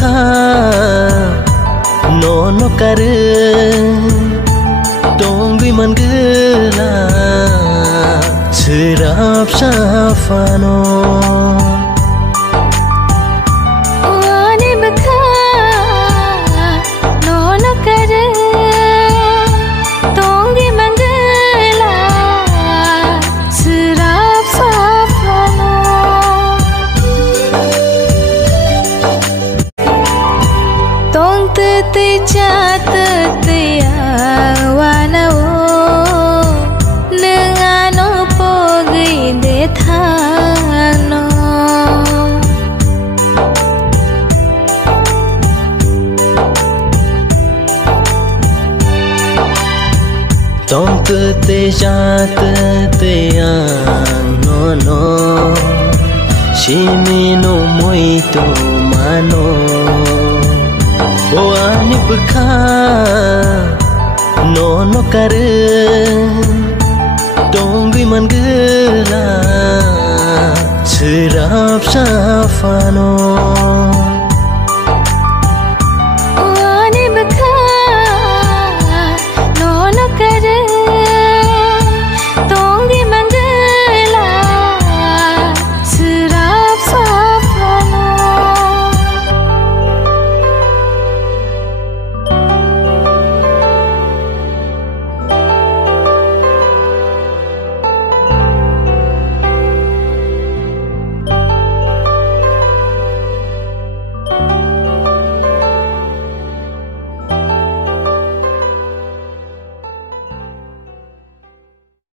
bekha no kare dong bi man gela serap safano tong te ja te ang no shimi no moi to mano o ani bekha no kare dong bi man gela serap safano